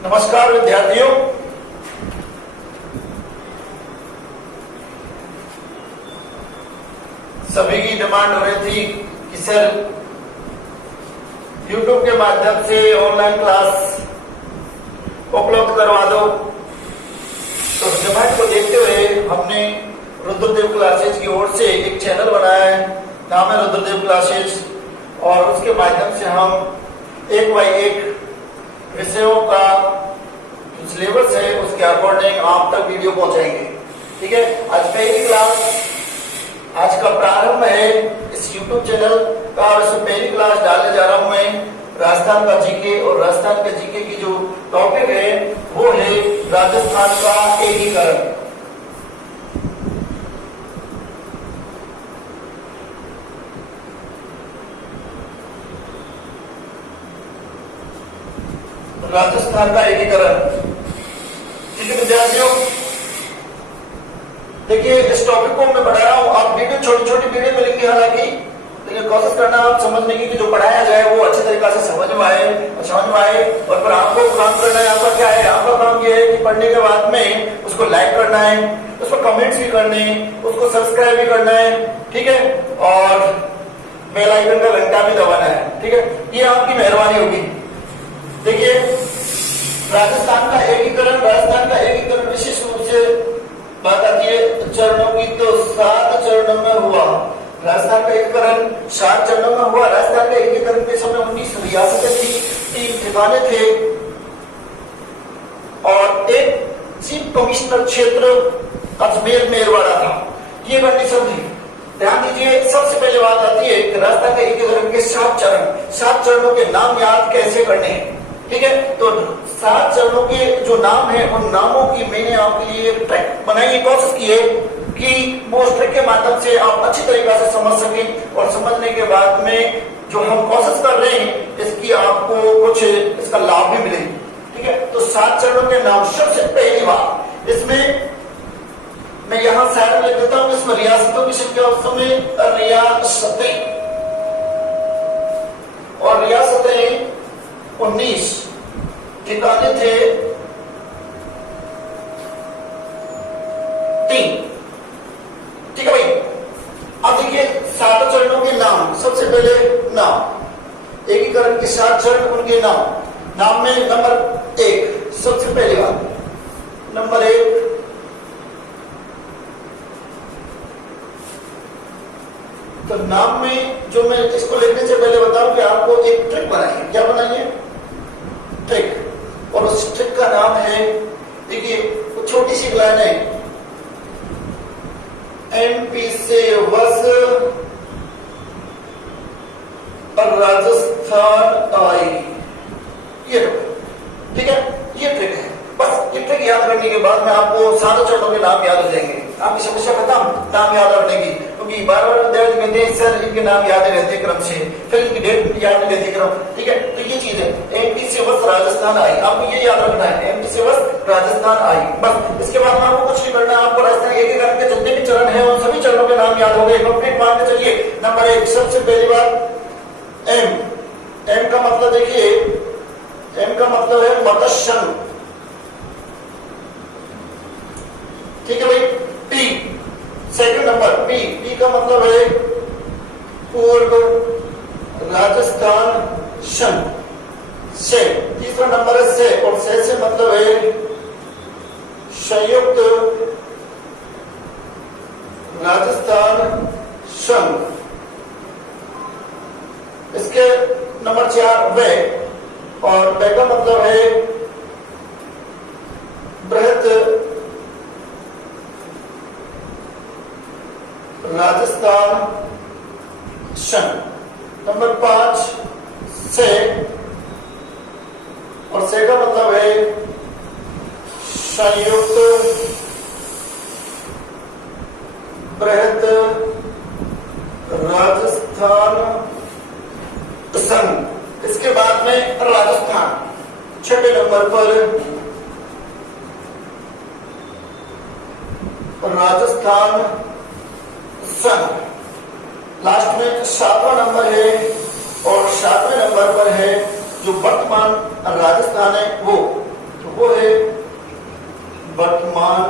नमस्कार विद्यार्थियों, सभी की डिमांड हो रही थी कि सर YouTube के माध्यम से ऑनलाइन क्लास उपलब्ध करवा दो। तो डिमांड को देखते हुए हमने रुद्रदेव क्लासेज की ओर से एक चैनल बनाया है, नाम है रुद्रदेव क्लासेज, और उसके माध्यम से हम एक बाई एक विषयों का जो सिलेबस है उसके अकॉर्डिंग आप तक वीडियो पहुंचाएंगे। ठीक है, आज पहली क्लास आज का प्रारंभ है इस YouTube चैनल का, और इसमें पहली क्लास डालने जा रहा हूं मैं राजस्थान का जीके। और राजस्थान का जीके की जो टॉपिक है वो है राजस्थान का एकीकरण। राजस्थान का एकीकरण। ठीक है विद्यार्थियों, देखिए इस टॉपिक को मैं पढ़ा रहा हूं, आप वीडियो छोटी छोटी वीडियो मिलेंगी हालांकि, लेकिन कोशिश करना आप समझने की कि जो पढ़ाया जाए वो अच्छी तरीके से समझ में आए और फिर आपको काम करना है। आपका क्या है, आपका काम ये है कि पढ़ने के बाद में उसको लाइक करना है, उस पर कमेंट्स भी करने हैं, उसको सब्सक्राइब भी करना है। ठीक है, और बेल आइकन का घंटा भी दबाना है। ठीक है, ये आपकी मेहरबानी होगी। देखिए राजस्थान का एकीकरण विशेष रूप से बात आती है चरणों की, तो 7 चरणों में हुआ। राजस्थान का एकीकरण 7 चरणों में हुआ। राजस्थान का एकीकरण के समय 19 रियासतें थी, 3 ठिकाने थे और एक चीफ कमिश्नर क्षेत्र अजमेर मेरवाड़ा था। ये कंडीशन थी। ध्यान दीजिए, सबसे पहले बात आती है कि राजस्थान के एकीकरण के 7 चरणों के नाम याद कैसे करने हैं। ठीक है, तो 7 चरणों के जो नाम है उन नामों की मैंने आपके लिए ट्रैक बनाई, कोशिश की है कि वो ट्रैक के माध्यम से आप अच्छी तरीके से समझ सकें, और समझने के बाद में जो हम कोशिश कर रहे हैं इसकी आपको कुछ इसका लाभ भी मिले। ठीक है, तो 7 चरणों के नाम। सबसे पहली बात इसमें मैं यहाँ साइड में लिख देता हूँ, इसमें रियासतों की संख्या उस समय रियासतें, और रियासतें 19 ठिकाने थे 3। ठीक है भाई, अब देखिए 7 चरणों के नाम। सबसे पहले नाम, एकीकरण के 7 चरण, उनके नाम में नंबर 1, सबसे पहली बात नंबर 1 तो नाम में जो मैं इसको लिखने से पहले बताऊं कि आपको एक ट्रिक बनाइए। क्या बनाइए? ट्रिक। और उस ट्रिक का नाम है, देखिए वो छोटी सी लाइन है, एमपी से वस और राजस्थान आई। ये ठीक है, ये ट्रिक है। बस ये ट्रिक याद करने के बाद में आपको 7 चरणों के नाम याद हो जाएंगे। आपकी समस्या खत्म नाम याद रखने की, क्योंकि बार-बार विद्यार्थी कहते हैं सर इनके नाम याद रहते क्रम से, फिर इनकी डेट याद नहीं रहती क्रम। ठीक है, तो ये चीज है, एमपी से वस राजस्थान आई, आपको ये याद रखना है, एमपी से वस राजस्थान आई। बस इसके बाद में आपको कुछ नहीं करना, आपको राजस्थान एकीकरण के जितने भी चरण है उन सभी चरणों के नाम याद हो गए, कंप्लीट मान के चलिए। नंबर 1, सबसे पहली बात एम का मतलब देखिए, एम का मतलब है मत्स्य। ठीक है भाई। पी, सेकंड नंबर पी का मतलब है पूर्व राजस्थान शन। से तीसरा नंबर है से, और से मतलब है संयुक्त राजस्थान संघ। इसके नंबर 4 वे, और वे का मतलब है बृहत राजस्थान संघ। नंबर 5 से, और से का मतलब है संयुक्त बृहत राजस्थान संघ। इसके बाद में राजस्थान 6वें नंबर पर, राजस्थान संघ। लास्ट में 7वां नंबर है, और 7वें नंबर पर है जो वर्तमान राजस्थान है वो वो है वर्तमान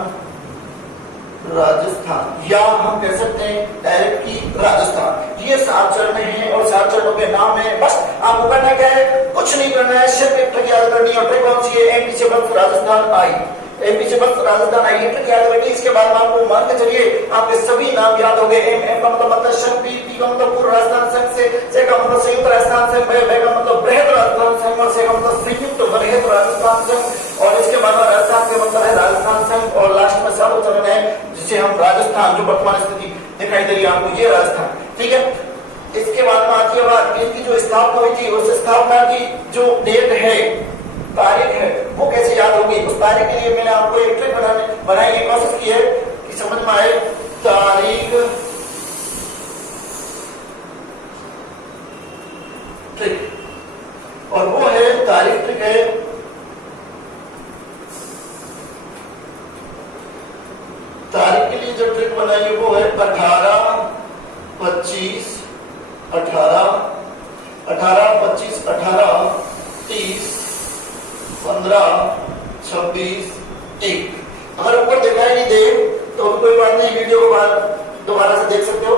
राजस्थान, या हम कह सकते हैं डायरेक्ट की राजस्थान। ये 7 चरण हैं और 7 चरणों के नाम है। बस आपको करना क्या है, कुछ नहीं करना है, सिर्फ एक ट्रिक याद करनी है। और ट्रिक कौन सी है, एमपी से बस राजस्थान आई, एमपी से बस राजस्थान आई, ये ट्रिक याद रखिए। इसके बाद आपको मान के चलिए आपके सभी नाम याद हो गए। एम का मतलब संघ, पी का मतलब पूर्व राजस्थान संघ, से का मतलब संयुक्त राजस्थान संघ, बे का मतलब बृहद राजस्थान संघ, और से का मतलब संयुक्त बृहद राजस्थान संघ, और इसके बाद राजस्थान का मतलब है राजस्थान संघ, और लास्ट में सब चरण है जिसे हम राजस्थान, जो वर्तमान स्थिति दिखाई दे रही है आपको, ये राजस्थान, ठीक है। इसके बाद में आती है बात इनकी जो स्थापना हुई थी, उस स्थापना की जो डेट है, तारीख है, वो कैसे याद होगी। उस तारीख के लिए मैंने आपको एक ट्रिक बनाई की कोशिश की है कि समझ में आए। तारीख ट्रिक, और वो है तारीख ट्रिक है तारीख के लिए जो ट्रिक बनाई है वो है 18, 25, 18, 25, 18, 30, 15, 26, 1। अगर ऊपर दिखाई नहीं दे तो कोई बात नहीं, वीडियो को दोबारा से देख सकते हो।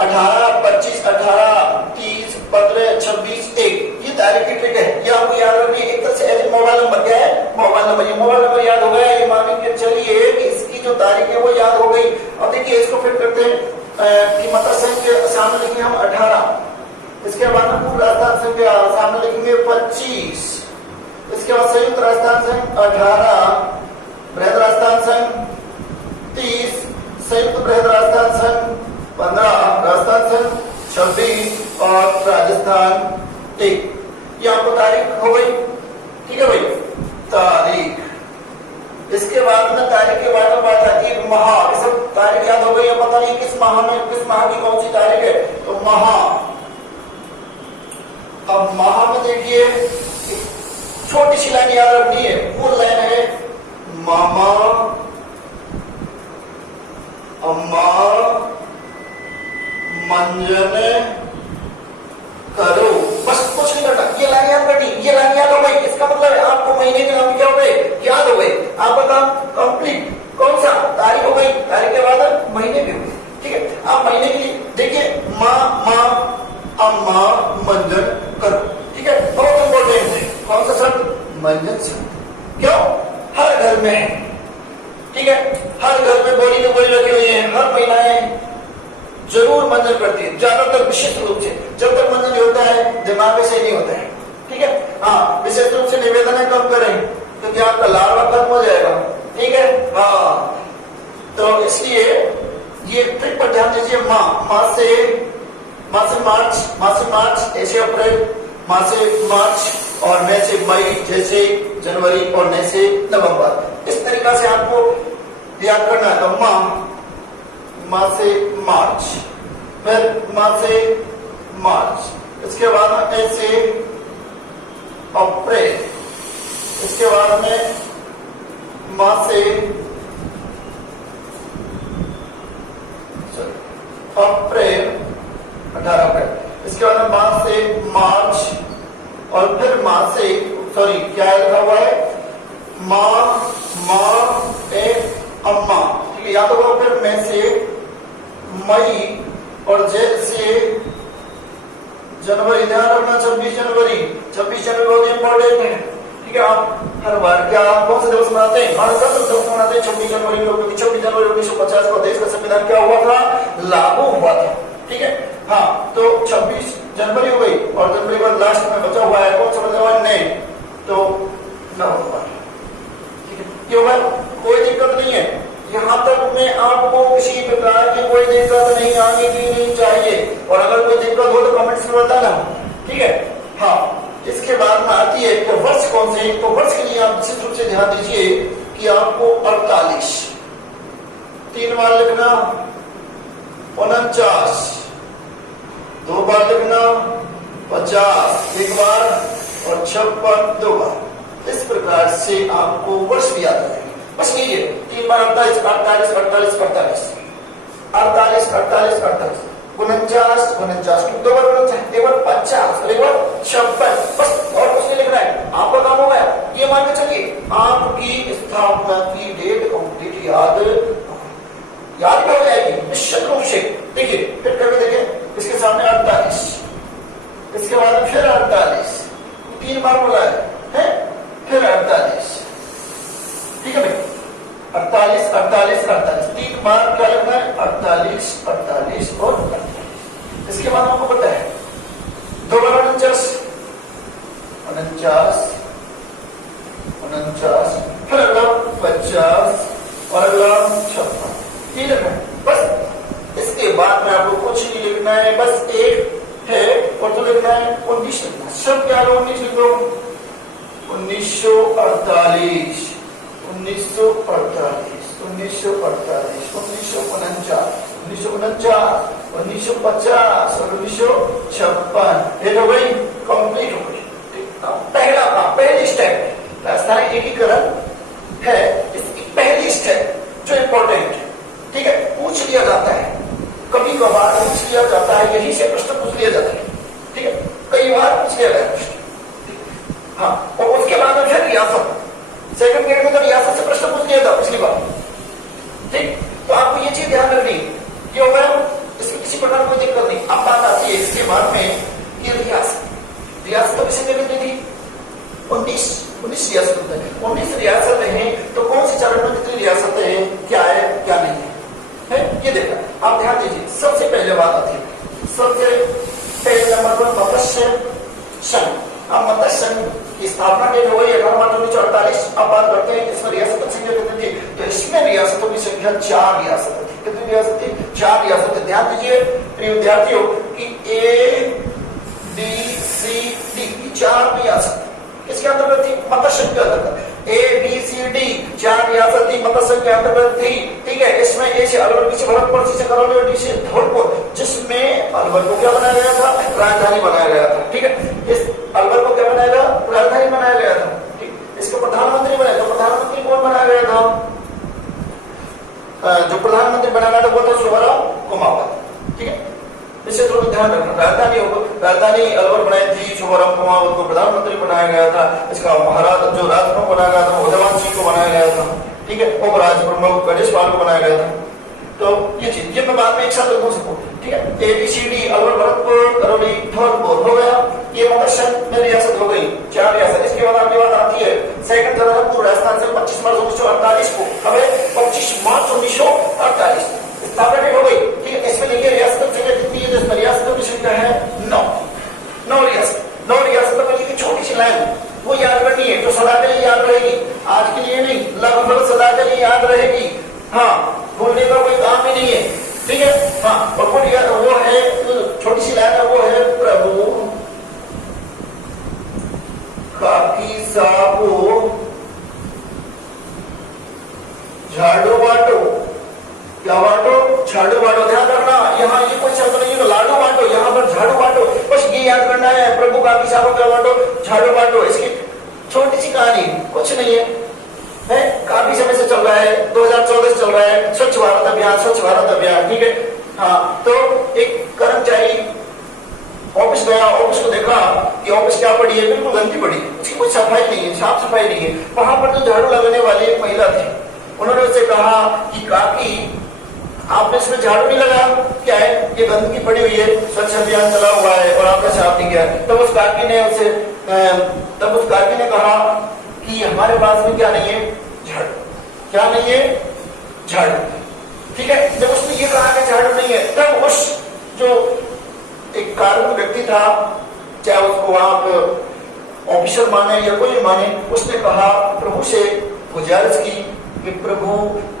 18, 25, 18, 30, 15, 26, 1, ये तारीख की ट्रिक है। ये आपको याद रखनी है। एक तरह से ऐसे मोबाइल नंबर क्या है, मोबाइल नंबर, ये मोबाइल नंबर याद हो गया। ये मान के चलिए कि इसकी जो तारीख है वो याद हो गई। अब देखिए इसको फिट करते हैं कि मतलब संघ के सामने लिखेंगे हम 18, इसके बाद में पूर्व राजस्थान संघ के सामने लिखेंगे 25, इसके बाद संयुक्त राजस्थान संघ 18, बृहद राजस्थान संघ 30, संयुक्त बृहद राजस्थान संघ 15, राजस्थान संघ 26 और राजस्थान 1। ये आपको तारीख हो गई, ठीक है भाई, तारीख। इसके बाद में तारीख के बाद में बात आती है माह। सब तारीख याद हो गई है, पता नहीं किस माह में, किस माह की कौन सी तारीख है, तो माह। अब माह में देखिए छोटी सी लाइन याद रखनी है, वो लाइन है मामा, अम्मा, मंजन करो, बस कुछ नहीं करना। ये लाइन याद रखनी, ये लाइन याद हो गई, इसका मतलब आपको महीने के नाम क्या हो गए, याद हो गए, आपका काम कंप्लीट। कौन सा, तारीख हो गई, तारीख के बाद महीने भी हो गए, ठीक है। आप महीने की देखिए माँ, अम्मा, मंजन करो, ठीक है। बहुत इंपॉर्टेंट है, कौन सा शब्द, मंजन शब्द। क्यों, हर घर में है, ठीक है, हर घर में बोली में बोली रखी हुई है, हर महिलाएं जरूर मंजन करती है, ज्यादातर विशेष रूप से। जब तक मंजन होता है दिमाग से नहीं होता है, ठीक है। हाँ, विशेष रूप से निवेदन है कब करें, क्योंकि आपका लार्वा खत्म हो जाएगा, ठीक है। हाँ, तो इसलिए ये ट्रिक पर ध्यान दीजिए। माँ से मार्च, ऐसे अप्रैल, माँ से मार्च, और मैं से मई, जैसे जनवरी, और मैं से नवंबर। इस तरीका से आपको याद करना है। तो माँ से मार्च, फिर माँ से मार्च, इसके बाद में ऐसे अप्रैल, इसके बाद में माँ से अप्रैल, 18 अप्रैल, इसके बाद में माँ से मार्च, और फिर माँ से, सॉरी क्या लिखा हुआ है, माँ ए अम्मा, ठीक है, या तो वो फिर मैं से मई, और जैसे जनवरी। ध्यान रखना 26 जनवरी बहुत इंपॉर्टेंट है, ठीक है। आप हर बार क्या कौन से दिवस मनाते हैं, भारत का दिवस मनाते हैं 26 जनवरी को, क्योंकि 26 जनवरी 1950 को देश का संविधान क्या हुआ था, लागू हुआ था, ठीक है। हाँ, तो 26 जनवरी हो गई, और जनवरी के बाद लास्ट में बचा हुआ है कौन सा, बचा हुआ है तो नवंबर, ठीक है। ये होगा, कोई दिक्कत नहीं है, यहाँ तक में आपको किसी प्रकार की कोई दिक्कत नहीं आने की नहीं चाहिए, और अगर कोई दिक्कत हो तो कमेंट्स में बताना, ठीक है। हाँ, इसके बाद में आती है तो वर्ष कौन से, तो वर्ष के लिए आप विशेष रूप से ध्यान दीजिए कि आपको 48 3 बार लिखना, 49 2 बार लिखना, 50 1 बार, और 56 2 बार। इस प्रकार से आपको वर्ष भी याद है। बस यही है, 3 बार 48, 48, 48, 48, 48, 48, 48, 49, 49, 2 बार 49, 1 बार 50, 1 बार 56, बस और कुछ नहीं लिखना है, आपका काम हो गया। ये मान के चलिए आप बार बोला है? फिर 48, ठीक है भाई, 48 48 48, 3 बार क्या लगना है? 48 48 और 48। इसके बाद आपको पता है 2 बार 49 49 49, फिर अगला 50 और अगला 56, ये लिखना है बस। इसके बाद में आपको कुछ नहीं लिखना है, बस एक है और तो लिखना है 19 लिखना है। सब क्या लो 19 लिखो, 1948 1948 1948 1949 1949 1950 और 1956, ये हो गई, कंप्लीट हो गई। पहला काम, पहली स्टेप राजस्थानी एकीकरण है, इसकी पहली स्टेप जो इंपॉर्टेंट है, ठीक है, पूछ लिया जाता है, कभी कभार पूछ लिया जाता है, यही से प्रश्न पूछ लिया जाता है, ठीक है, कई बार पूछ लिया गया प्रश्न। हाँ, और उसके बाद में फिर रियासत, सेकंड ग्रेड में तो रियासत से प्रश्न पूछ लिया था पिछली बार, ठीक। तो आपको ये चीज ध्यान रखनी कि इसमें किसी प्रकार कोई दिक्कत नहीं। अब बात आती है इसके बाद में कि रियासत तो किसी ने कितनी थी? 19 रियासत है, 19 रियासत है, तो कौन से चरण में कितनी रियासत है, क्या है क्या नहीं है, ये देखा। आप ध्यान दीजिए, सबसे पहले बात आती है, सबसे पहले नंबर पर मत्स्य संघ। अब मत्स्य संघ की स्थापना डेट हो गई 18 मार्च 1948। अब बात करते हैं इसमें रियासतों की संख्या कितनी थी? तो इसमें रियासतों की संख्या 4 रियासतें थी। कितनी रियासत थी? 4 रियासतें। ध्यान दीजिए प्रिय विद्यार्थियों कि A B C D 4 रियासत किसके अंतर्गत थी? मत्स्य संघ के अंतर्गत। A B C D 4 रियासत थी, मत्स्य संघ के अंतर्गत थी, ठीक है। इसमें A से अलवर, B से भरतपुर, C से करौली और D से धौलपुर, जिसमें अलवर को क्या बनाया गया था? राजधानी बनाया गया था, ठीक है। इस अलवर को क्या बनाया गया? राजधानी बनाया गया था, ठीक। इसको प्रधानमंत्री बनाया, तो प्रधानमंत्री कौन बनाया गया था? जो प्रधानमंत्री बनाया था वो था सुब्बाराव कुमावत, ठीक है। इसे थोड़ा ध्यान रखना। राजधानी अलवर बनाई थी, सुब्बाराव कुमावत को प्रधानमंत्री बनाया गया था। इसका महाराज जो राजप्रमुख बनाया गया था उदयमान सिंह को बनाया गया था, ठीक है। उपराज प्रमुख गणेशपाल को बनाया गया था। तो ये चीज, ये मैं बाद में एक साथ लिखूं सबको, ठीक है। ABCD अलवर, भरतपुर, करौली, धौलपुर हो गया। ये मत्स्य में रियासत हो गई, 4 रियासत। इसके बाद आपकी बात आती है सेकंड चरण है पूर्व राजस्थान से 25 मार्च 1948 को। अब 25 मार्च 1948 स्थापना डेट हो गई, ठीक है। इसमें देखिए रियासतों की संख्या कितनी है? तो इसमें रियासतों की संख्या है 9 रियासत। 9 रियासतों में लिखी छोटी सी लाइन, वो याद करनी है, तो सदा के लिए याद रहेगी, आज के लिए नहीं, लगभग सदा के लिए याद रहेगी। हाँ, भूलने का कोई काम ही नहीं है, ठीक है। हाँ, और वो है छोटी सी लाइन है, वो है प्रभु काकी साबो झाड़ू बांटो। क्या बांटो? झाड़ू बांटो। ध्यान रखना, यहाँ ये कोई शब्द नहीं है लाडू बांटो, यहाँ पर झाड़ू बांटो, बस ये याद करना है। प्रभु काकी साबो क्या बांटो? झाड़ू बांटो। इसकी छोटी सी कहानी, कुछ नहीं है, काफी समय से चल रहा है, 2014 से चल रहा है, स्वच्छ भारत अभियान, ठीक है। हाँ, तो एक कर्मचारी ऑफिस गया, ऑफिस को देखा कि ऑफिस क्या पड़ी है? बिल्कुल गंदी पड़ी, उसकी कोई सफाई नहीं है, साफ सफाई नहीं है। वहां पर जो झाड़ू लगाने वाली एक महिला थी, उन्होंने उससे कहा कि काकी आपने इसमें झाड़ू नहीं लगा, क्या है ये गंदगी पड़ी हुई है, स्वच्छ अभियान चला हुआ है और आपने साफ नहीं किया। तब उस काकी ने कहा कि हमारे पास में क्या नहीं है? झाड़ू। क्या नहीं है? झाड़ू, ठीक है। जब उसने ये कहा कि झाड़ू नहीं है, तब उस जो एक कार्मिक व्यक्ति था, चाहे उसको आप ऑफिसर माने या कोई माने, उसने कहा प्रभु से गुजारिश की कि प्रभु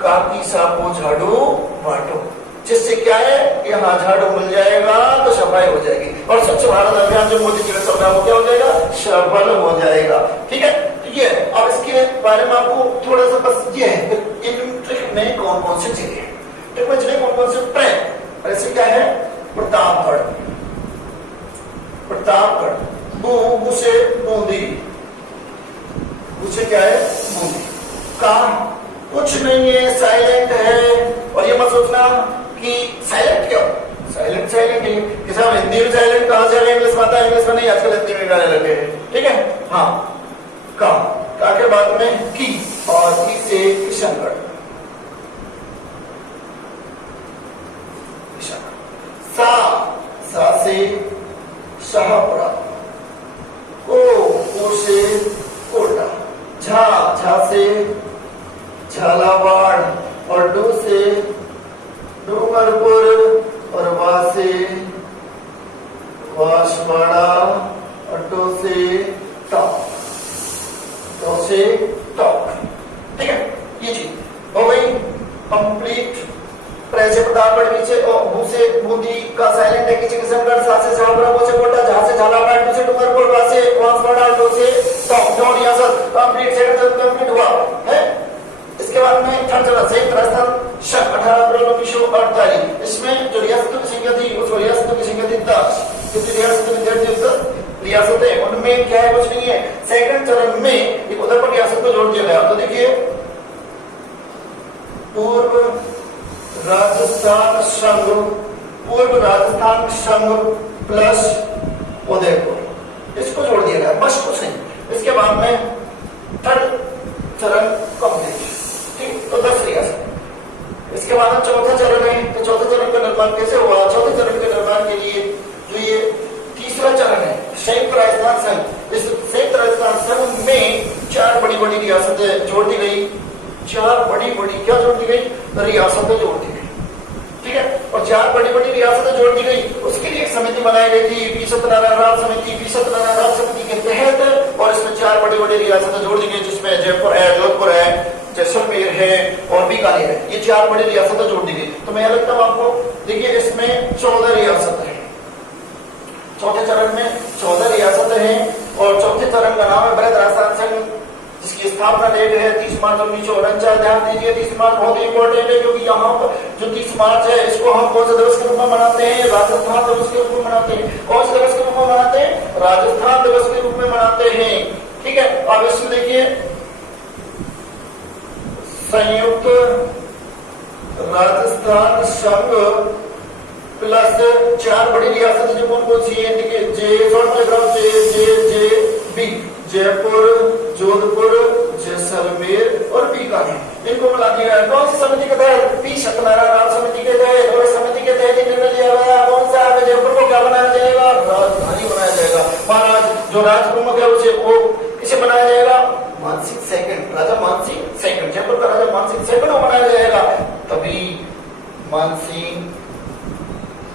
काकी साहब को झाड़ू बांटो, जिससे क्या है, यहाँ झाड़ू मिल जाएगा तो सफाई हो जाएगी और स्वच्छ भारत अभियान जो मोदी जी का चल रहा है वो क्या हो जाएगा? सफल हो जाएगा, ठीक है। ये अब इसके बारे में आपको थोड़ा सा बस ये है ट्रिक में कौन कौन से जिले हैं, ट्रिक में जिले कौन कौन से ट्रेन, ऐसे क्या है? प्रतापगढ़, बू से बूंदी, बू से क्या है? बूंदी। काम कुछ नहीं है, साइलेंट है। और ये मत सोचना कि साइलेंट क्यों, साइलेंट ही किसान हिंदी में साइलेंट कहां से इंग्लिश में आता है? इंग्लिश में नहीं, आजकल हिंदी में गाने लगे हैं, ठीक है। हाँ, काम के बाद में की और की से किशनगढ़, सा से शाहपुरा, को कोटा, झा से झालावाड़, और डू से डूंगरपुर, और वा से बांसवाड़ा, और टो से टॉप, ठीक है। ये चीज हो गई कंप्लीट। प्रेजे प्रदान पर नीचे और भू से बूंदी का साइलेंट है किसी किस्म का, सा से झाबरा, वो से कोटा, जहां से झालावाड़, टू से डूंगरपुर, वा से बांसवाड़ा, टो से टॉप। जो रियासत कंप्लीट सेकंड कंप्लीट हुआ है। इसके बाद में थर्ड चला संयुक्त राजस्थान 18 अप्रैल 1948। इसमें जो रियासतों की संख्या थी उस रियासतों की संख्या थी 10। कितनी रियासतें विद्यार्थी 10 रियासतें, उनमें क्या है, कुछ नहीं है। सेकंड चरण में एक उदयपुर रियासत को जोड़ दिया गया। तो देखिए पूर्व राजस्थान संघ प्लस उदयपुर, इसको जोड़ दिया गया, बस कुछ नहीं। इसके बाद में थर्ड चरण कंप्लीट, ठीक। तो 10 रियासत। इसके बाद चौथा चरण है। तो चौथे चरण का निर्माण कैसे हुआ? चौथे चरण के निर्माण के लिए जो ये तीसरा चरण है संयुक्त राजस्थान संघ, इस संयुक्त राजस्थान संघ में 4 बड़ी बड़ी रियासतें जोड़ दी गई। 4 बड़ी बड़ी क्या जोड़ दी गई? रियासतें जोड़ दी गई, ठीक है। और 4 बड़ी बड़ी रियासतें जोड़ दी गई, उसके लिए एक समिति बनाई गई थी, पी सत्यनारायण राव समिति के तहत। और इसमें 4 बड़ी बड़ी रियासतें जोड़ दी गई, जिसमें जयपुर है, जोधपुर है, जैसलमेर है और बीकानेर है। ये 4 बड़ी रियासतें जोड़ दी गई। तो मैं लगता हूं आपको, देखिए इसमें 14 रियासतें हैं। चौथे चरण में 14 रियासतें हैं। और चौथे चरण का नाम है बृहद राजस्थान संघ, जिसकी स्थापना डेट है 30 मार्च 1949। ध्यान दीजिए 30 मार्च बहुत इंपॉर्टेंट है, क्योंकि यहाँ पर जो 30 मार्च है इसको हम कौन से दिवस के रूप में मनाते हैं? राजस्थान दिवस के रूप में मनाते हैं। कौन से दिवस के रूप में मनाते हैं? राजस्थान दिवस के रूप में मनाते हैं, ठीक है। अब इसमें देखिए संयुक्त राजस्थान संघ प्लस 4 बड़ी रियासतें जो कौन सी है? बी, जयपुर, जोधपुर, जैसलमेर और बीकानेर, इनको मिला दिया है। कौन सी समिति के तहत? पी सत्यनारायण राव समिति के तहत। और समिति के तहत निर्णय लिया गया कौन सा? जयपुर को क्या बनाया जाएगा? राजधानी बनाया जाएगा। महाराज जो राज प्रमुख है उसे वो किसे बनाया जाएगा? मानसिंह सेकंड, राजा मानसिंह सेकंड, जयपुर का राजा मानसिंह सेकंड को बनाया जाएगा। तभी मानसिंह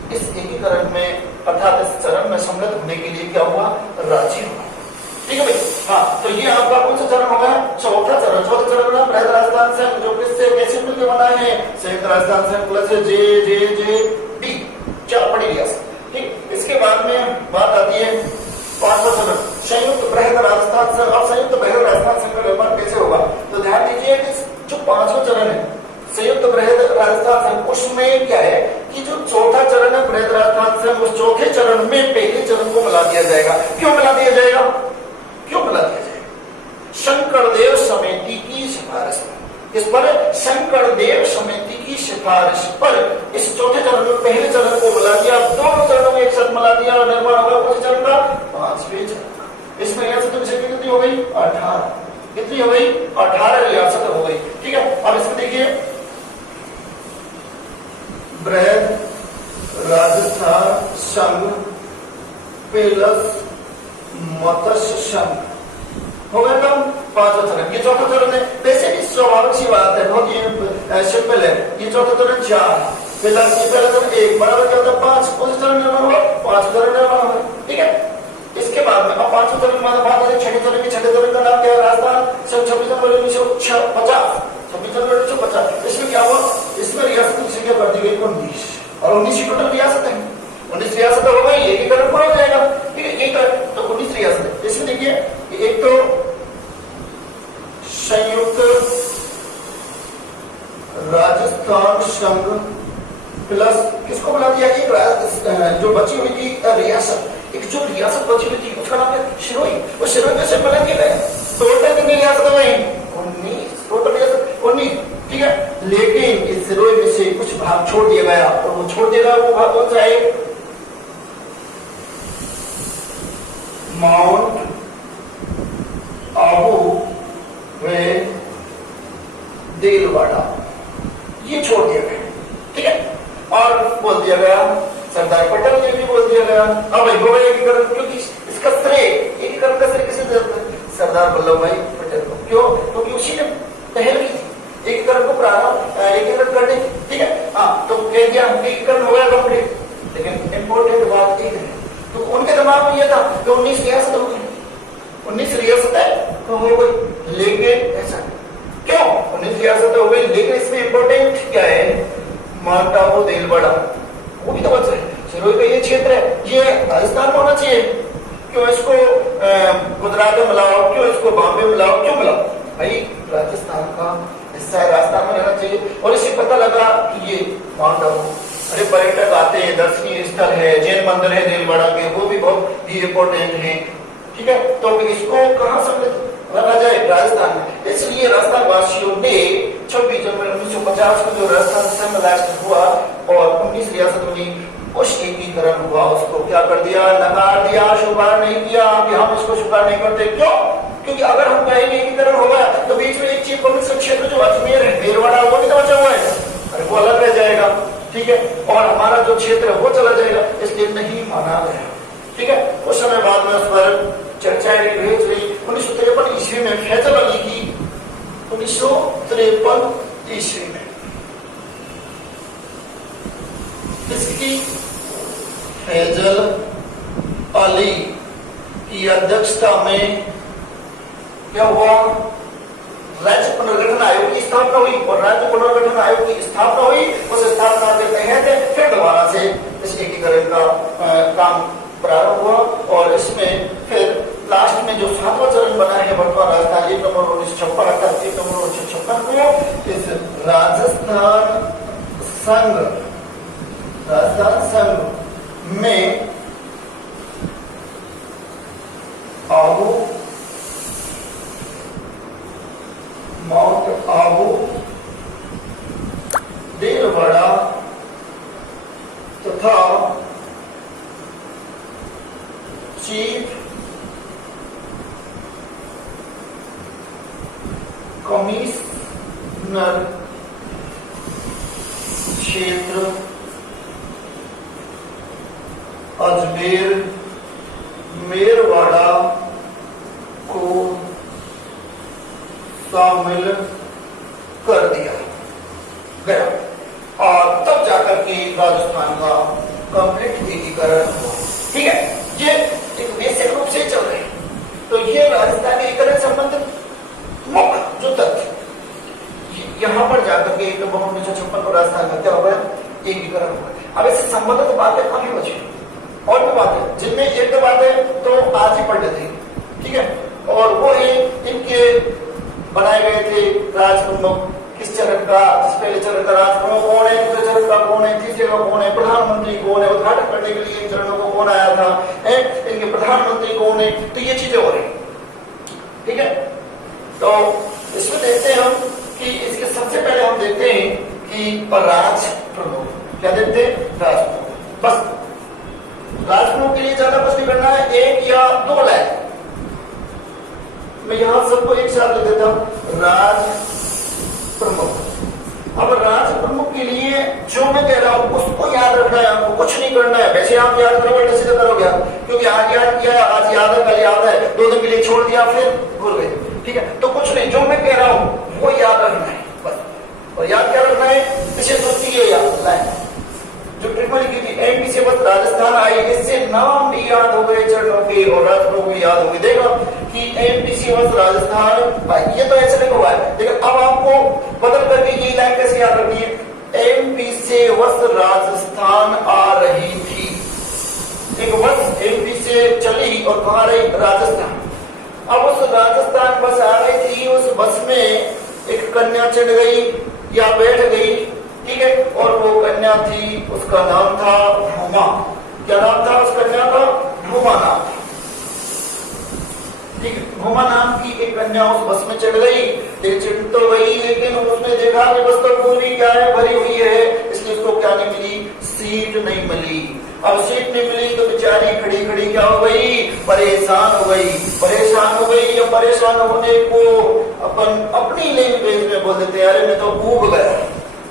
इस एकीकरण में अर्थात इस चरण में सम्मिलित होने के लिए क्या हुआ? राजी हुआ, ठीक है भाई। हाँ, तो ये आपका कौन सा चरण होगा? चौथा चरण। चौथा चरण में बृहद राजस्थान संघ जो किससे कैसे मिलकर बना है? संयुक्त राजस्थान संघ प्लस जे 4 बड़ी रियासत, ठीक। इसके बाद में बात आती है 5वां चरण संयुक्त बृहद राजस्थान संघ। अब संयुक्त बृहद राजस्थान संघ का निर्माण कैसे होगा? तो ध्यान दीजिए कि जो 5वां चरण है संयुक्त बृहद राजस्थान संघ, उसमें क्या है कि जो चौथा चरण है बृहद राजस्थान संघ, उस चौथे चरण में पहले चरण को मिला दिया जाएगा। क्यों मिला दिया जाएगा? क्यों मिला दिया जाएगा? शंकरदेव समिति की सिफारिश पर। इस पर शंकरदेव समिति की सिफारिश पर इस चौथे चरण में पहले चरण को मिला दिया, दोनों चरणों में एक साथ मिला दिया और निर्माण होगा कौन से चरण का? 5वें चरण। इसमें रियासतों की संख्या कितनी हो गई? 18। कितनी हो गई? 18 रियासत हो गई, ठीक है। अब इसमें देखिए बृहद राजस्थान संघ प्लस मत्स्य संघ हो गया ना 5वां चरण। ये चौथा चरण है। वैसे भी स्वाभाविक सी बात है, बहुत ही सिंपल है। ये चौथा चरण 4 पहला चरण 1 बराबर क्या होता है? 5। कौन सा चरण निर्माण होगा? 5वां चरण निर्माण होगा, ठीक है। इसके बाद में अब 5वां चरण में बात है छठे चरण की। छठे चरण का नाम क्या है? राजस्थान संघ 26 जनवरी 1950। 26 जनवरी 1950। इसमें क्या हुआ? इसमें रियासतों की संख्या बढ़ दी गई 19 और 19 टोटल रियासत है। 19 रियासत हो गई, एकीकरण पूरा हो जाएगा, ठीक है। एक तो 19 रियासत। इसमें देखिए एक तो संयुक्त राजस्थान संघ प्लस किसको बुला दिया? एक जो बची हुई थी रियासत, एक जो रियासत बची हुई थी उसका नाम है सिरोही। वो सिरोही में से मिला दिया गया। टोटल कितनी रियासत हुई? 19। टोटल रियासत 19, ठीक है। लेकिन इस सिरोही में से कुछ भाग छोड़ दिया गया, और वो छोड़ दिया गया वो भाग कौन सा है? माउंट आबू व देलवाड़ा, ये छोड़ दिया गया, ठीक है। और बोल दिया गया सरदार पटेल ने भी बोल दिया गया। अब हो गया एकीकरण, क्योंकि इसका श्रेय एकीकरण का श्रेय किसे देते हैं? सरदार वल्लभ भाई पटेल को। क्यों? क्योंकि उसी ने पहल की थी एकीकरण को प्रारंभ एकीकरण करने की। ठीक है, हाँ, तो कह दिया एकीकरण हो गया कंप्लीट, लेकिन इंपॉर्टेंट बात एक है, तो उनके दिमाग में यह था कि 19 रियासत हो गई, 19 रियासतें तो हो गई, लेकिन ऐसा क्यों 19 रियासतें हो गई, लेकिन इसमें इंपॉर्टेंट क्या है, माउंट आबू देलवाड़ा वो भी तो बच रहे, सिरोही का ये क्षेत्र है, ये राजस्थान में होना चाहिए, क्यों इसको गुजरात में मिलाओ, क्यों इसको बॉम्बे में मिलाओ, क्यों मिलाओ? भाई राजस्थान का हिस्सा है, राजस्थान में रहना चाहिए। और इसे पता लगा कि ये माउंट आबू, अरे पर्यटक आते हैं, दर्शनीय स्थल है, जैन मंदिर है देलवाड़ा के, वो भी बहुत ही इम्पोर्टेंट है। ठीक है, तो इसको कहाँ सम्मिलित रखा जाए? राजस्थान में। इसलिए राजस्थान वासियों ने 26 जनवरी 1950 को जो राजस्थान संघ राष्ट्र हुआ और 19 रियासतों ने उस एकीकरण हुआ, उसको क्या कर दिया? नकार दिया, स्वीकार नहीं किया कि हम इसको स्वीकार नहीं करते। क्यों? क्योंकि अगर हम कहेंगे एकीकरण होगा तो बीच में एक चीफ कमिश्नर क्षेत्र जो अजमेर है, देलवाड़ा, वो भी तो बचा हुआ है, अरे वो अलग रह जाएगा। ठीक है, और हमारा जो क्षेत्र है वो चला जाएगा, इसलिए नहीं माना गया। ठीक है, उस समय बाद में उस पर चर्चाएं भेज रही। 1953 ईस्वी में फैजल अली की 1953 ईस्वी में इसकी फैजल अली की अध्यक्षता में क्या हुआ? राज्य पुनर्गठन आयोग की स्थापना हुई और राज्य पुनर्गठन आयोग की स्थापना हुई। उस स्थापना के तहत फिर दोबारा से इस एकीकरण का काम प्रारंभ हुआ और इसमें फिर लास्ट में जो 7वां चरण बना है वर्तमान राजस्थान 1 नवंबर 1956 अर्थात 1 नवंबर 1956 को इस राजस्थान संघ में आबू, माउंट आबू, देलवाड़ा तथा चीफ कमिश्नर क्षेत्र अजमेर मेरवाड़ा को शामिल कर दिया गया और तब जाकर के राजस्थान का कंप्लीट एकीकरण हुआ। ठीक है, ये एक बेसिक रूप से चल रहे हैं। तो ये राजस्थान एकीकरण संबंधित मुख्य जो तथ्य यहाँ पर जाकर के 1 नवंबर 1956 को राजस्थान में क्या हो गया? एकीकरण हो गया। अब इससे संबंधित बातें काफी बची और भी बातें, जिनमें एक दो बातें तो आज ही पढ़ लेते हैं। ठीक है, और वो है इनके बनाए गए थे राज प्रमुख, किस चरण का, पहले चरण का राज प्रमुख कौन है, दूसरे चरण का कौन है, तीसरे का कौन है, प्रधानमंत्री कौन है, उद्घाटन करने के लिए इन चरणों को कौन आया था, इनके प्रधानमंत्री कौन है, तो ये चीजें हो रही। ठीक है, तो इसमें देखते हैं हम कि इसके सबसे पहले हम देखते हैं कि राज प्रमुख, क्या देखते हैं? राज प्रमुख। बस राज प्रमुख के लिए ज्यादा कुछ नहीं करना है, 1 या 2 लाइन मैं यहां सबको एक साथ लिख देता हूं। राज प्रमुख। अब राज प्रमुख के लिए जो मैं कह रहा हूं उसको याद रखना है, आपको कुछ नहीं करना है। वैसे आप याद करोगे कैसे तो करोगे, क्योंकि आज याद किया, आज याद है, कल याद है, 2 दिन के लिए छोड़ दिया फिर भूल गए। ठीक है, तो कुछ नहीं, जो मैं कह रहा हूं वो याद रखना है बस। और याद क्या रखना है? विशेष रूप से याद लाइन जो ट्रिपल की थी, एमपी से बस राजस्थान आई, इससे नाम भी याद हो गए चरणों के और राजपुरों भी याद हो गए। देखो कि एमपी से बस राजस्थान आई, ये तो ऐसे लिखा हुआ है, लेकिन अब आपको बदल करके ये लाइन कैसे याद रखनी है? एमपी से बस राजस्थान आ रही थी। एक बस एमपी से चली और कहाँ रही? राजस्थान। अब उस राजस्थान बस आ रही थी, उस बस में एक कन्या चढ़ गई या बैठ गई। ठीक है, और वो कन्या थी, उसका नाम था भूमा। क्या नाम था उस कन्या का? भूमा नाम। ठीक है, भूमा नाम की एक कन्या उस बस में चढ़ गई, चढ़ तो गई, लेकिन उसने देखा कि बस तो पूरी क्या है, भरी हुई है, इसलिए उसको क्या नहीं मिली? सीट नहीं मिली। अब सीट नहीं मिली तो बेचारी खड़ी खड़ी क्या हो गई? परेशान हो गई। परेशान हो गई, या परेशान होने को अपन अपनी लैंग्वेज में बोल देते हैं, अरे मैं तो ऊब गया।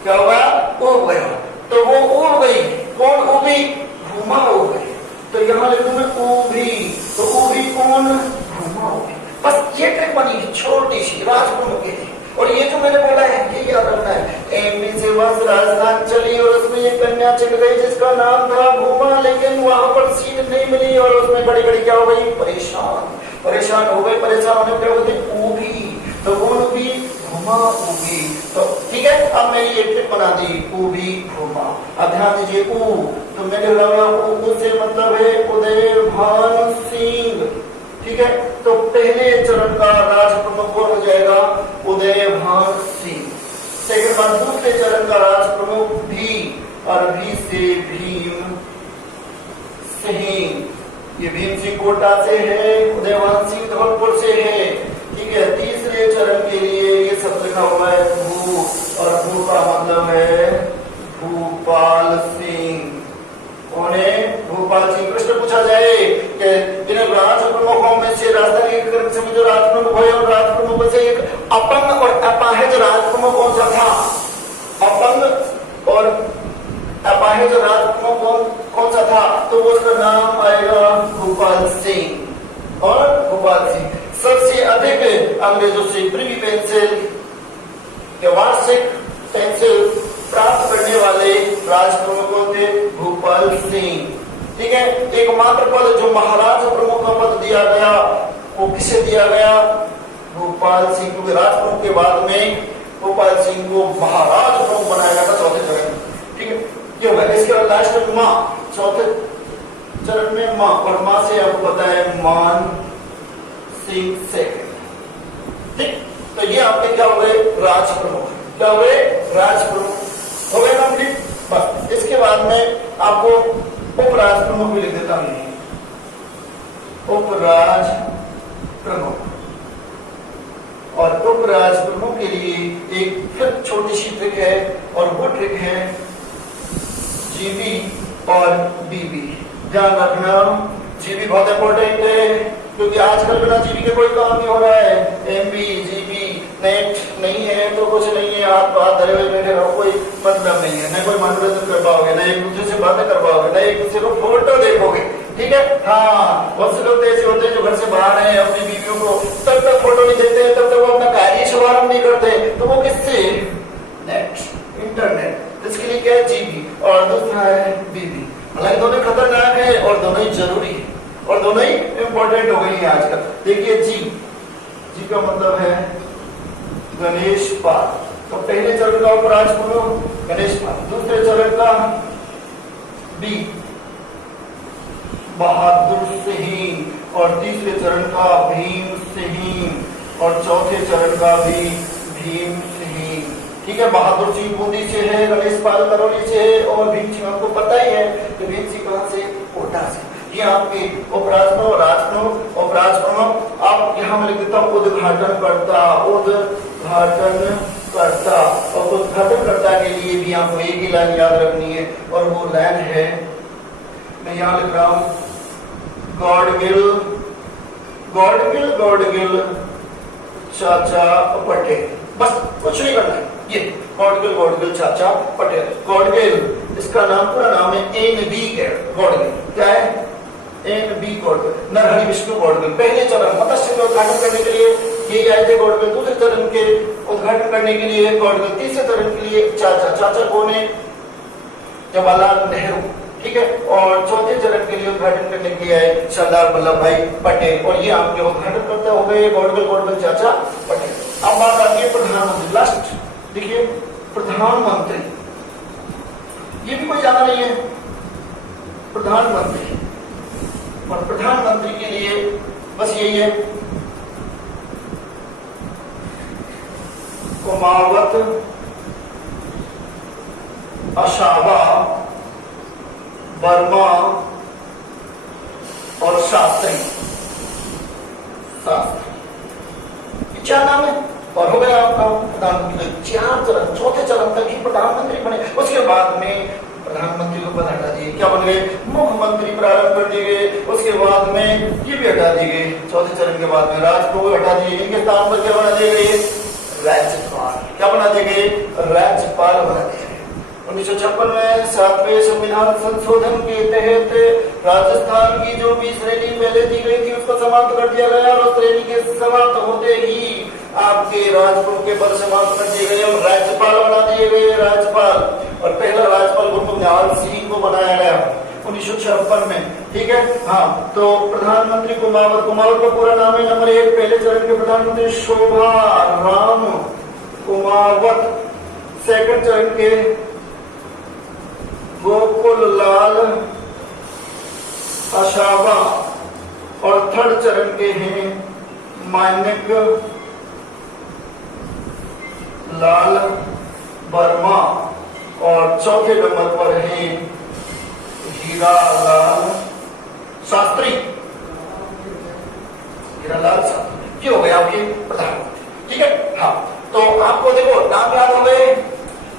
क्या होगा? ऊब गया। तो वो ऊब गई, कौन ऊबी? भूमा ऊब गई। तो यहाँ लिखूं मैं ऊबी, तो ऊबी कौन? भूमा ऊबी। बस ये पुरानी छोटी सी राजप्रमुख के लिए। और ये जो मैंने बोला है ये याद रखना है। एमपी से बस राजस्थान चली और उसमें एक कन्या चढ़ गई जिसका नाम था भूमा, लेकिन वहां पर सीट नहीं मिली और उसमें बड़ी बड़ी क्या हो गई, परेशान हो गई। परेशान होने क्या हो गई, ऊगी। तो कौन उगी, भूमा उगी। तो ठीक है, अब मैंने ये ट्रिक बना दी, ऊगी भूमा। अब ध्यान दीजिए, ऊ तो मैंने लगा ऊ से मतलब है उदयभान सिंह। ठीक है, तो पहले चरण का राजप्रमुख कौन हो जाएगा, उदयभान सिंह। सेकंड बार दूसरे चरण का राजप्रमुख भी, और भी से भीम सिंह। ये भीम सिंह कोटा से है, उदयभान सिंह धौलपुर से है। ठीक है, तीसरे चरण के लिए ये सब लिखा हुआ है भू, और भू का मतलब है भूपाल सिंह। कौन है, भूपाल सिंह। प्रश्न पूछा जाए कि इन राजप्रमुखों में से राजधानी में जो राजप्रमुख है, और राजप्रमुख में से एक अपंग और अपाहिज राजप्रमुख कौन सा था, अपंग और अपाहिज राजप्रमुख कौन सा था, तो उसका नाम आएगा भूपाल सिंह। और भूपाल सिंह सबसे अधिक अंग्रेजों से प्रिवी पेंसिल के वार्षिक पेंसिल प्राप्त करने वाले राजप्रमुखों थे भूपाल सिंह। ठीक है, एकमात्र पद जो महाराज प्रमुख का पद दिया गया वो किसे दिया गया, भूपाल सिंह। क्योंकि राजप्रमुख के बाद में भूपाल सिंह को महाराज प्रमुख बनाया गया था चौथे चरण में। ठीक है, ये होगा। इसके बाद लास्ट में माँ, चौथे चरण में माँ, और माँ से आपको पता है मान सिंह सेकंड। ठीक, तो ये आपके क्या हो गए, राजप्रमुख। क्या हो गए, राजप्रमुख हो गए कंप्लीट। बस इसके बाद में आपको उपराजप्रमुख भी लिख देता हूं, उपराज प्रमुख। और उपराज प्रमुख के लिए एक फिर छोटी सी ट्रिक है, और वो ट्रिक है जीबी और बीबी। ध्यान रखना, जीबी बहुत इंपॉर्टेंट है, क्योंकि आजकल बिना जीबी के कोई काम नहीं हो रहा है। एमबी जीबी नेट नहीं है तो कुछ नहीं है, हाथ तो हाथ धरे हुए बैठे रहो, कोई मतलब नहीं है। न कोई मनोरंजन कर पाओगे, न एक दूसरे से बातें कर पाओगे, न एक दूसरे को फोटो देखोगे। ठीक है, हाँ, बहुत से लोग ऐसे होते हैं जो घर से बाहर हैं, अपनी बीवियों को तब तक फोटो नहीं देते, तब तक वो अपना कार्य शुभारंभ नहीं करते। तो वो किससे, नेट, इंटरनेट। इसके लिए क्या है, जीबी, और दूसरा है बीबी। हालांकि दोनों खतरनाक है और दोनों ही जरूरी है, और दोनों ही इंपॉर्टेंट हो गई है आजकल। देखिए जी का मतलब है गणेश पाल। तो पहले चरण का उपराज प्रमुख गणेश पाल, दूसरे चरण का बी बहादुर सिंह, और तीसरे चरण का भीम सिंह, और चौथे चरण का भी भीम सिंह। ठीक है, बहादुर सिंह बूंदी से है, गणेश पाल करौली से है, और भीम सिंह आपको पता ही है कि भीम सिंह कहां से, कोटा से। ये आपके उपराजप्रमुख, राजप्रमुख, उपराजप्रमुख। आप यहाँ मैं लिख देता हूँ उद्घाटन करता, उद्घाटन करता। और उद्घाटन करता के लिए भी आपको एक ही लाइन याद रखनी है, और वो लाइन है, मैं यहाँ लिख रहा हूँ, गॉडगिल गॉडगिल गॉडगिल चाचा पटेल। बस कुछ नहीं करना है, ये गॉडगिल गॉडगिल चाचा पटेल। गॉडगिल इसका नाम, पूरा नाम है एन.बी. गॉडगिल। क्या है, एन.बी. गॉडगिल, नरहरि विष्णु गॉडगिल। पहले चरण मत्स्य का उद्घाटन करने के लिए ये आए थे गॉडगिल, दूसरे चरण के उद्घाटन करने के लिए गॉडगिल, तीसरे चरण के लिए चाचा कौन है, जवाहरलाल नेहरू। ठीक है, और चौथे चरण के लिए उद्घाटन करने के लिए आए सरदार वल्लभ भाई पटेल। और ये आपके उद्घाटन करते हो गए गॉडगिल चाचा पटेल। अब बात आती है प्रधानमंत्री, लास्ट देखिए प्रधानमंत्री। ये भी कोई ज्यादा नहीं है, प्रधानमंत्री। और प्रधानमंत्री के लिए बस यही है, कुमावत, अशाबा, वर्मा और शास्त्री। चार नाम है और हो गया आपका प्रधानमंत्री। चार चरण, चौथे चरण तक ही प्रधानमंत्री बने। उसके बाद में प्रधानमंत्री को पद हटा दिए, क्या बन गए, मुख्यमंत्री प्रारंभ कर दिए गए। उसके बाद में ये भी हटा दिए गए। चौथे चरण के बाद में राष्ट्रपति हटा दिए, इनके स्थान पर क्या बना दिए गए, राज्यपाल। क्या बना दिए गए, राज्यपाल बना दिए गए। 1956 में 7वें संविधान संशोधन के तहत राजस्थान की जो भी श्रेणी पहले दी गई थी उसको समाप्त कर दिया गया और श्रेणी के समाप्त होते ही आपके राजपुर के पद समाप्त कर दिए गए और राज्यपाल बना दिए गए राज्यपाल। और पहला राज्यपाल गुरमुखलाल सिंह को बनाया गया 1956 में। ठीक है। हाँ, तो प्रधानमंत्री कुमावत का पूरा नाम है नंबर 1 पहले चरण के प्रधानमंत्री शोभा राम कुमावत, सेकंड चरण के गोकुल लाल अशावा और थर्ड चरण के हैं मानिक लाल वर्मा और चौथे नंबर पर है हीरालाल शास्त्री। हीरालाल शास्त्री ये हो गए आपके प्रधानमंत्री। ठीक है। हाँ, तो आपको देखो नाम याद हो गए।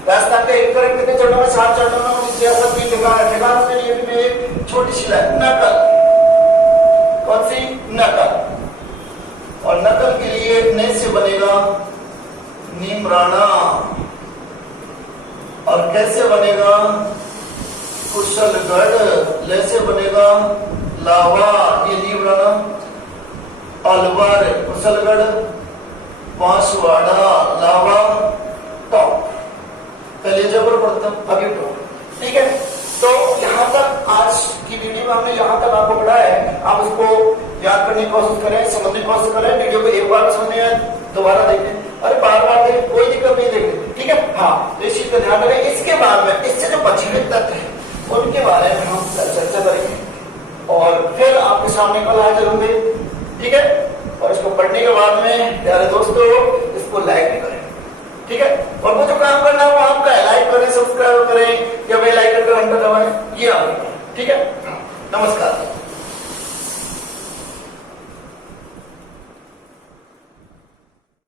राजस्थान का एक करण कितने चरणों में 7 चरणों में सियासत भी ठिकानों के लिए भी एक छोटी सी नकल। कौन सी? नकल। और नकल के लिए नए से बनेगा नीमराणा और कैसे बनेगा कुशलगढ़, लैसे बनेगा लावा ये नीमराणा, अलवर कुशलगढ़, बांसवाड़ा लावा टॉप। पहले जबर पढ़ता अभी टॉप। ठीक है। तो यहाँ तक आज की वीडियो में हमने यहाँ तक आपको पढ़ाया है। आप उसको याद करने की कोशिश करें, समझने की कोशिश करें। वीडियो को एक बार सुनने दोबारा देखें, अरे बार देखें, कोई दिक्कत नहीं देखें। ठीक है। हाँ, तो इस चीज का ध्यान रखें। इसके बाद में इससे जो बचे हुए तथ्य हैं उनके बारे में हम चर्चा करेंगे और फिर आपके सामने कल हाजिर होंगे। ठीक है। और इसको पढ़ने के बाद में प्यारे दोस्तों इसको लाइक भी करें। ठीक है। और वो जो काम करना है वो आपका है, लाइक करें, सब्सक्राइब करें या बेल आइकन का घंटा दबाएं, ये आप। ठीक है। नमस्कार।